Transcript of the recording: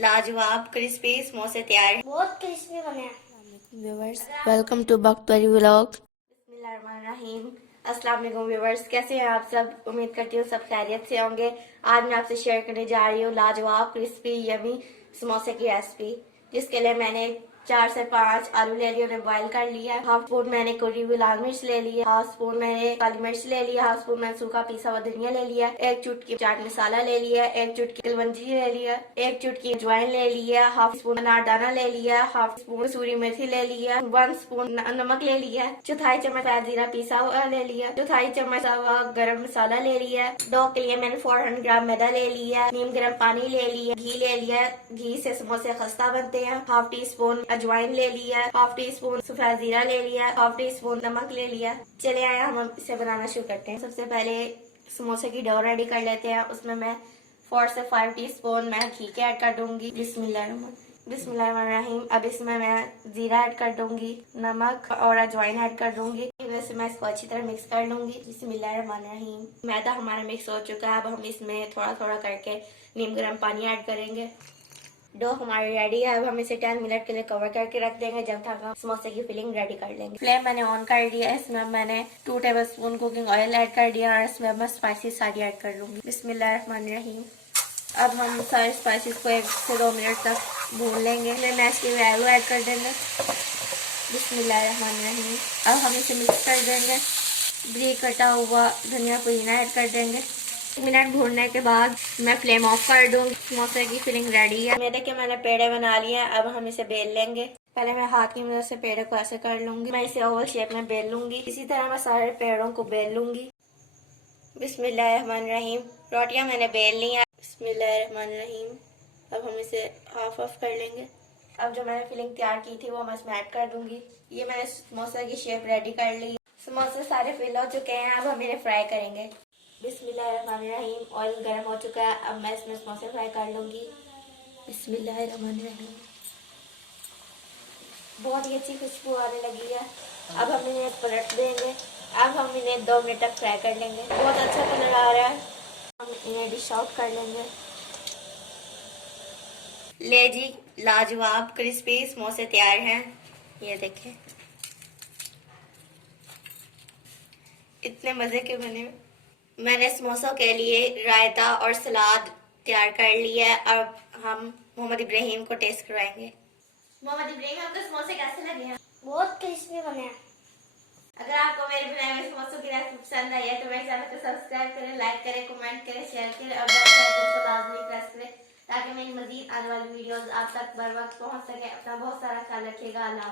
लाजवाब क्रिस्पी समोसे तैयार हैं। बहुत क्रिस्पी बने हैं। Viewers, welcome to Bakhtari vlog. बिस्मिल्लाहिर्रहमानिर्रहीम। अस्सलाम वालेकुम व्यूवर्स, कैसे हैं आप सब? उम्मीद करती हूँ सब खैरियत से होंगे। आज मैं आपसे शेयर करने जा रही हूँ लाजवाब क्रिस्पी यमी समोसे की रेसिपी, जिसके लिए मैंने 4 से 5 आलू ले लिए, उन्हें बॉईल कर लिया। हाफ स्पून मैंने कुटी हुई लाल मिर्च ले ली है, हाफ स्पून मैंने काली मिर्च ले लिया, हाफ स्पून मैंने सूखा पीसा हुआ धनिया ले लिया, एक चुटकी चाट मसाला ले लिया, एक चुटकी कलवंजी ले लिया, एक चुटकी अजवाइन ले लिया, हाफ स्पून अनारदाना ले लिया, हाफ स्पून सूरी मेथी ले लिया, 1 स्पून नमक ले लिया, चौथाई चम्मच जीरा पीसा हुआ ले लिया, चौथाई चम्मच गरम मसाला ले लिया। डो के लिए मैंने 400 ग्राम मैदा ले लिया, नीम गर्म पानी ले लिया, घी ले लिया, घी से समोसे खस्ता बनते हैं। हाफ टी स्पून अजवाइन ले लिया, हाफ टी स्पून सफेद जीरा ले लिया, हाफ टी स्पून नमक ले लिया। चले आए हम इसे बनाना शुरू करते हैं। सबसे पहले समोसे की डो रेडी कर लेते हैं। उसमें मैं 4 से 5 टी स्पून मैं घी के ऐड कर दूंगी। बिस्मिल्लाहिर्रहमानिर्रहीम। अब इसमें मैं जीरा ऐड कर दूंगी, नमक और अजवाइन ऐड कर दूंगी। वैसे मैं इसको अच्छी तरह मिक्स कर लूंगी। बिस्मिल्लाहिर्रहमानिर्रहीम। मैदा हमारा मिक्स हो चुका है। अब हम इसमें थोड़ा थोड़ा करके नीम गर्म पानी ऐड करेंगे। डो हमारी रेडी है। अब हम इसे 10 मिनट के लिए कवर करके रख देंगे, जब तक हम समोसे की फिलिंग रेडी कर लेंगे। फ्लेम मैंने ऑन कर दिया है। इसमें मैंने 2 table spoon cooking oil add कर दिया और इसमें मैं स्पाइसेस सारी ऐड कर लूंगी। बिस्मिल्लाहिर्रहमानिर्रहीम। अब हम सारे स्पाइसेस को 1 से 2 मिनट तक भून लेंगे। इसमें मैश किए हुए आलू ऐड कर देंगे। बिस्मिल्लाहिर्रहमानिर्रहीम। अब हम इसे मिक्स कर देंगे। बारीक कटा हुआ धनिया पुदीना ऐड कर देंगे। 1 मिनट भूनने के बाद मैं फ्लेम ऑफ कर दूंगी। समोसे की फिलिंग रेडी है। मैदे के मैंने पेड़े बना लिए हैं। अब हम इसे बेल लेंगे। पहले मैं हाथ की मदद से पेड़े को ऐसे कर लूंगी। मैं इसे ओवल शेप में बेल लूंगी। इसी तरह मैं सारे पेड़ों को बेल लूंगी। बिस्मिल्लाहिर्रहमानिर्रहीम। रोटियां मैंने बेल ली हैं। बिस्मिल्लाहिर्रहमानिर्रहीम। अब हम इसे हाफ ऑफ कर लेंगे। अब जो मैंने फिलिंग तैयार की थी वो मैं इसमें ऐड कर दूंगी। ये मैंने समोसे की शेप रेडी कर ली। समोसे सारे फिल हो चुके हैं। अब हम इन्हें फ्राई करेंगे। बिस्मिल्लाहिर्रहमानिर्रहीम। ऑयल गर्म हो चुका है। अब मैं इसमें समोसे फ्राई कर लूंगी। बिस्मिल्लाहिर्रहमानिर्रहीम। बहुत ही अच्छी खुशबू आने लगी है। अब हम इन्हें पलट देंगे। अब हम इन्हें 2 मिनट तक फ्राई कर लेंगे। बहुत अच्छा कलर आ रहा है। हम इन्हें डिश आउट कर लेंगे। ले जी, लाजवाब क्रिस्पी समोसे तैयार हैं। ये देखें, इतने मजे के बने। मैंने समोसों के लिए रायता और सलाद तैयार कर लिया है। अब हम मोहम्मद इब्राहिम को टेस्ट करवाएंगे। मोहम्मद इब्राहिम, आपको समोसे कैसे लगे हैं? बहुत क्रिस्पी बने हैं। अगर आपको मेरे बनाए हुए समोसों की रेसिपी पसंद आई है तो मेरे चैनल को सब्सक्राइब करें, लाइक करें, कमेंट करें, शेयर करें और बेल आइकन को लाजमी प्रेस करें, ताकि मेरी मजीद आने वाली वीडियोस आप तक बर वक्त पहुंच सके। अपना बहुत सारा ख्याल रखिएगा। अल्लाह।